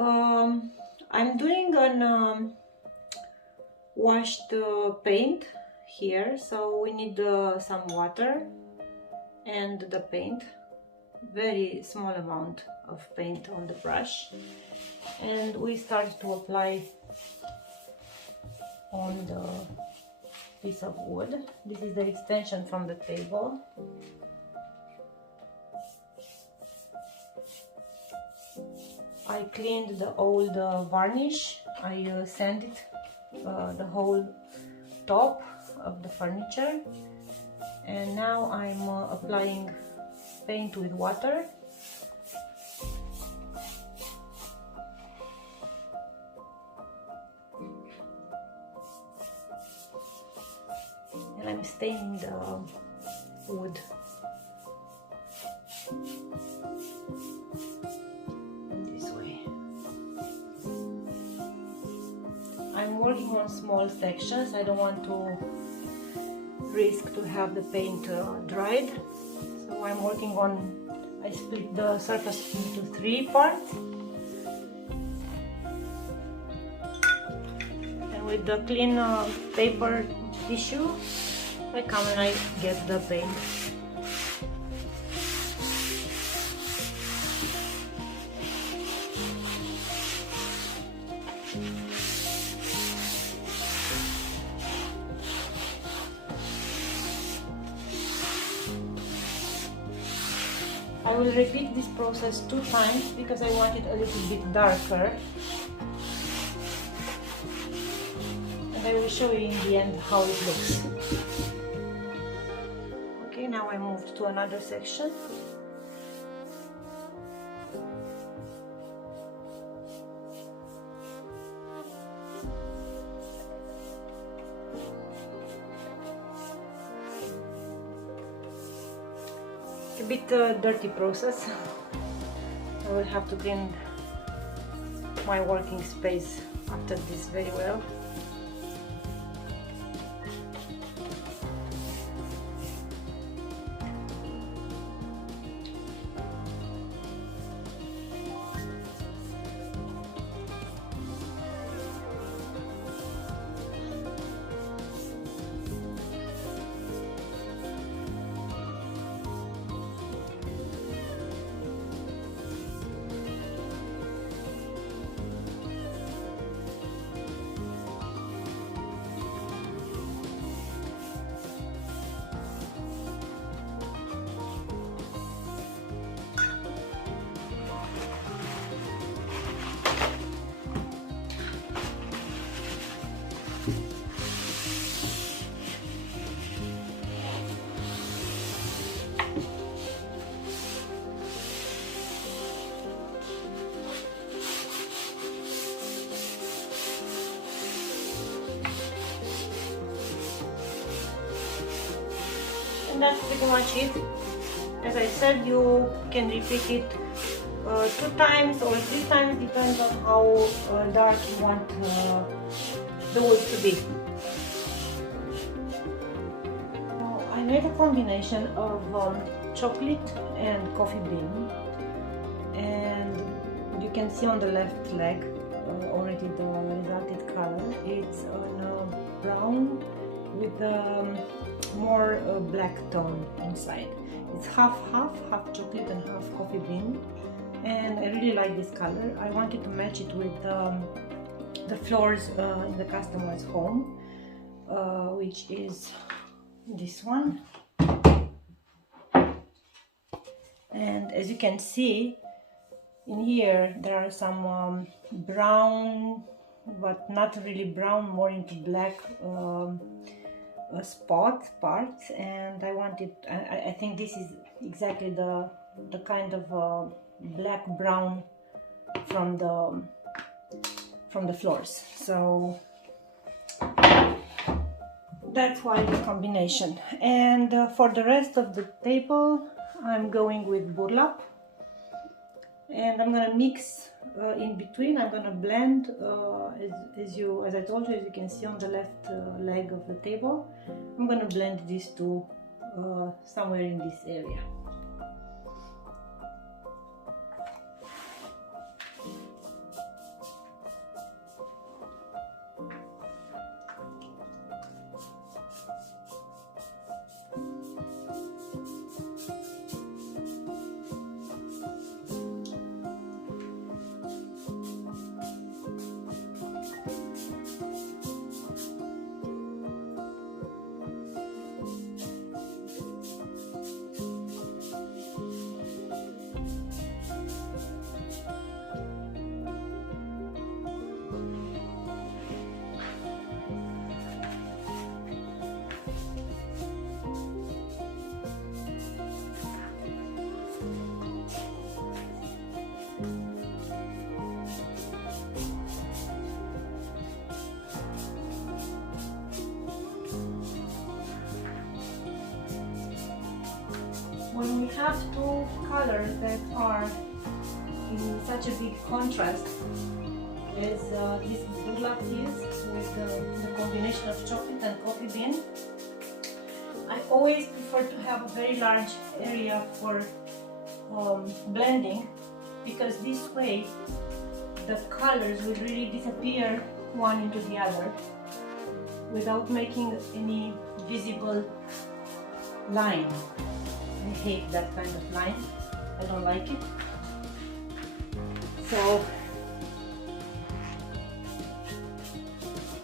I'm doing an washed paint here, so we need some water and the paint, very small amount of paint on the brush, and we start to apply on the piece of wood. This is the extension from the table. I cleaned the old varnish. I sanded the whole top of the furniture, and now I'm applying paint with water. And I'm staining the wood. This way. I'm working on small sections. I don't want to risk to have the paint dried. So I'm working on, I split the surface into 3 parts. And with the clean paper tissue, I come and I get the paint. I will repeat this process 2 times because I want it a little bit darker. And I will show you in the end how it looks. Okay, now I moved to another section. A bit dirty process. I will have to clean my working space after this very well. And that's pretty much it. As I said, you can repeat it 2 times or 3 times, depends on how dark you want the wood to be. Now, I made a combination of chocolate and coffee bean, and you can see on the left leg already the resulted color. It's on brown with more black tone inside. It's half chocolate and half coffee bean, and I really like this color. I wanted to match it with the floors in the customer's home, which is this one. And as you can see in here, there are some brown, but not really brown, more into black spot parts, and I wanted, I think this is exactly the kind of black brown from the floors. So that's why the combination. And for the rest of the table, I'm going with burlap, and I'm gonna mix in between. I'm gonna blend as I told you, as you can see on the left leg of the table. I'm gonna blend these two somewhere in this area. have two colors that are in such a big contrast as this Burlap is with the combination of chocolate and coffee bean, I always prefer to have a very large area for blending, because this way the colors will really disappear one into the other without making any visible line. I hate that kind of line, I don't like it. So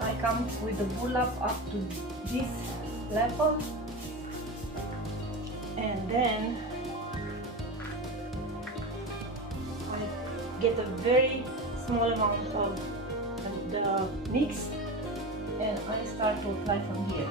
I come with the Burlap up to this level, and then I get a very small amount of the mix and I start to apply from here.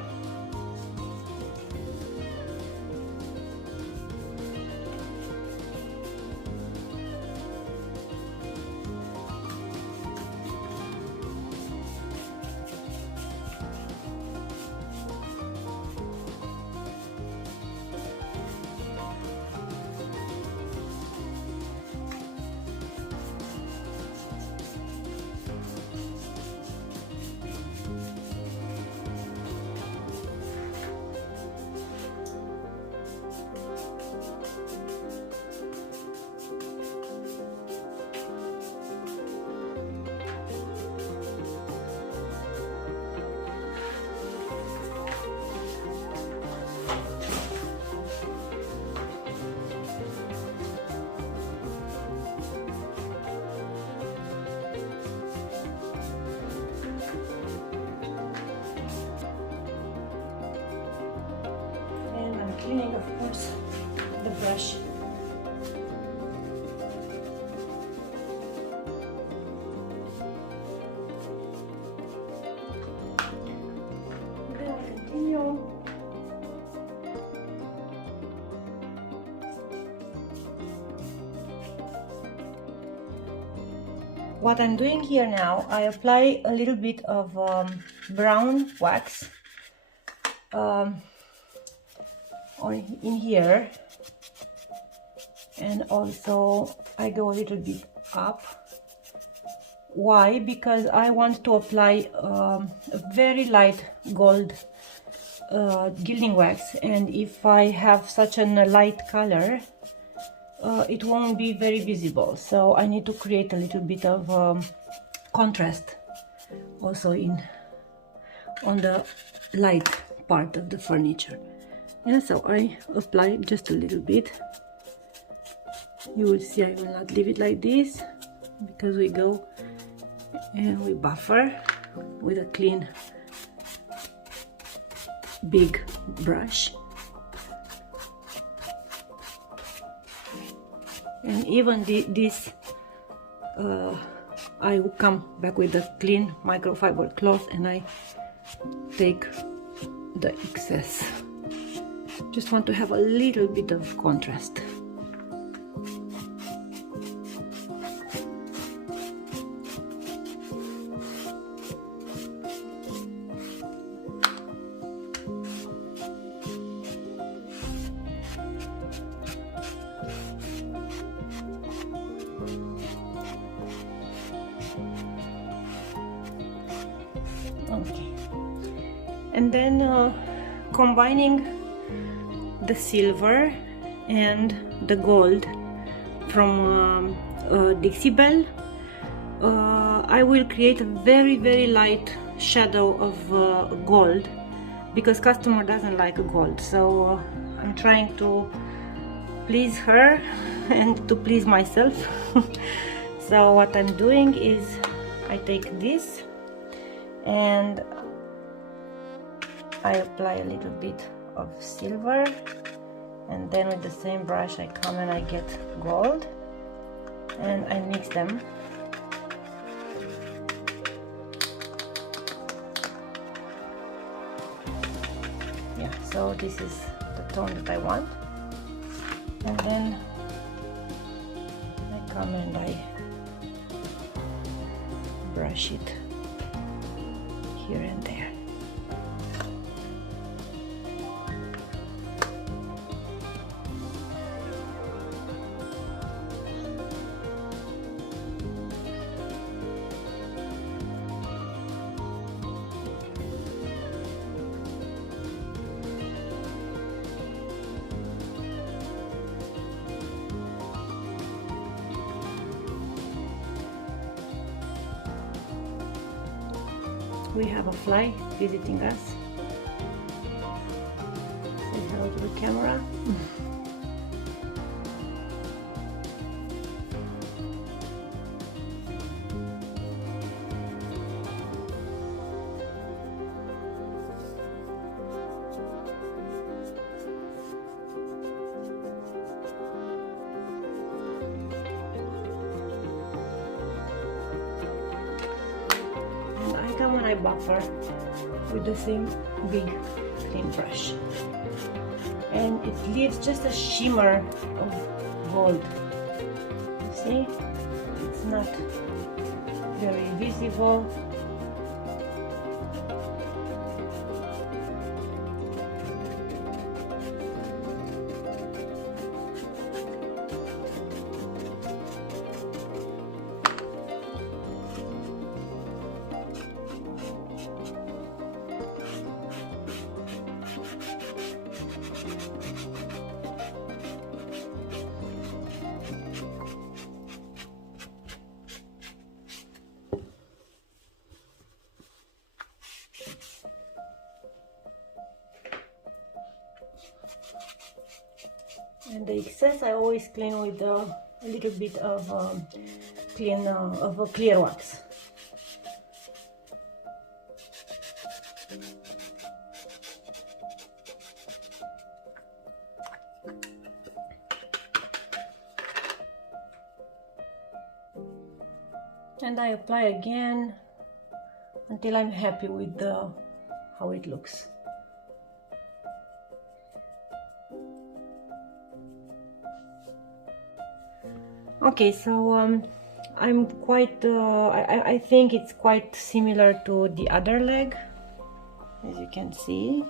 Cleaning, of course, the brush. Then I continue. What I'm doing here now, I apply a little bit of brown wax in here, and also I go a little bit up. Why? Because I want to apply a very light gold gilding wax, and if I have such a light color it won't be very visible, so I need to create a little bit of contrast also on the light part of the furniture. Yeah, so I apply just a little bit. You will see I will not leave it like this, because we go and we buffer with a clean big brush. And even this I will come back with a clean microfiber cloth and I take the excess. Just want to have a little bit of contrast. Okay, and then combining the silver and the gold from Dixie Belle, I will create a very light shadow of gold, because customer doesn't like gold, so I'm trying to please her and to please myself. So what I'm doing is I take this and I apply a little bit of silver, and then with the same brush I come and I get gold and I mix them. Yeah, so this is the tone that I want, and then I come and I brush it here and there. we have a fly visiting us. Say hello to the camera. Come on, I buffer with the same big clean brush, and it leaves just a shimmer of gold. See, it's not very visible. And the excess I always clean with a little bit of clear wax. And I apply again until I'm happy with how it looks. Okay, so I'm quite, I think it's quite similar to the other leg, as you can see.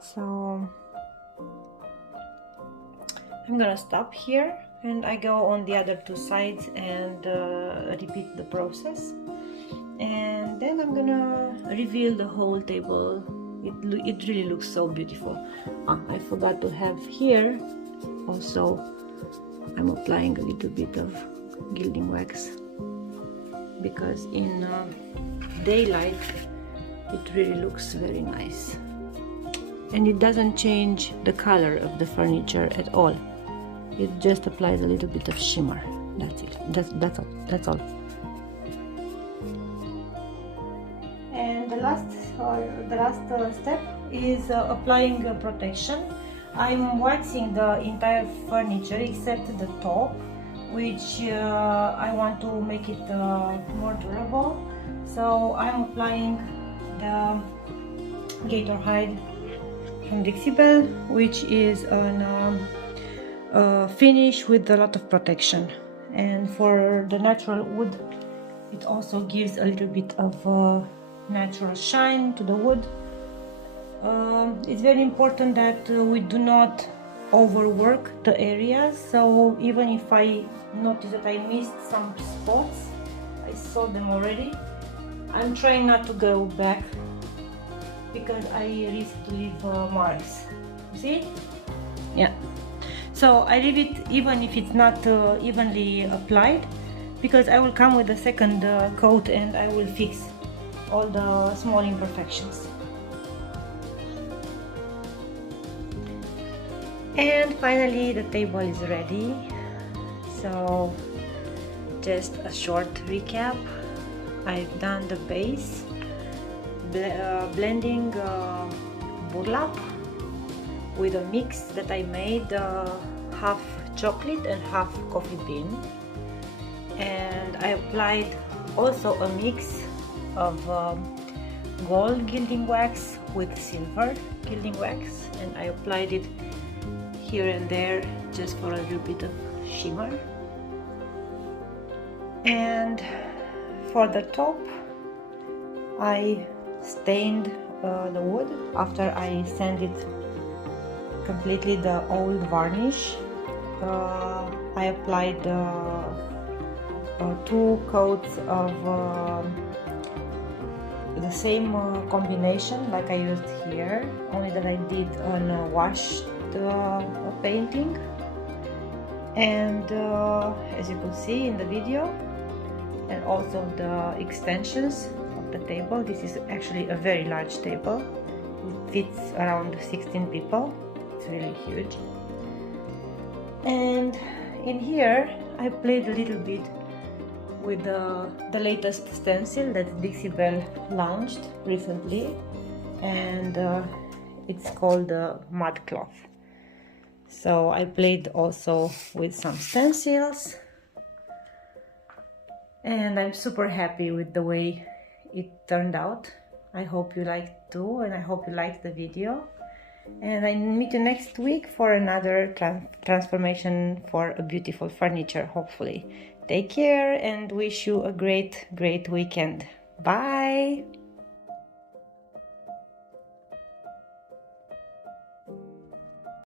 So I'm gonna stop here and I go on the other two sides and repeat the process. And then I'm gonna reveal the whole table. It really looks so beautiful. I forgot to have here also, I'm applying a little bit of gilding wax, because in daylight it really looks very nice, and it doesn't change the color of the furniture at all. It just applies a little bit of shimmer. That's it. That's all. And the last step is applying protection. I'm waxing the entire furniture except the top, which I want to make it more durable. So I'm applying the gator hide from Dixie Belle, which is an finish with a lot of protection. And for the natural wood, it also gives a little bit of natural shine to the wood. It's very important that we do not overwork the areas, so even if I notice that I missed some spots, I saw them already, I'm trying not to go back because I risk to leave marks. See? Yeah. So I leave it even if it's not evenly applied, because I will come with a second coat and I will fix all the small imperfections. And finally the table is ready. So just a short recap. I've done the base, blending burlap with a mix that I made, half chocolate and half coffee bean, and I applied also a mix of gold gilding wax with silver gilding wax, and I applied it here and there just for a little bit of shimmer. And for the top, I stained the wood after I sanded completely the old varnish. I applied 2 coats of the same combination like I used here, only that I did on washed painting. And as you could see in the video, and also the extensions of the table. This is actually a very large table. It fits around 16 people. It's really huge. And in here I played a little bit with the latest stencil that Dixie Belle launched recently, and it's called MudCloth. So I played also with some stencils, and I'm super happy with the way it turned out. I hope you liked too, and I hope you liked the video. And I meet you next week for another transformation for a beautiful furniture, hopefully. Take care and wish you a great weekend. Bye!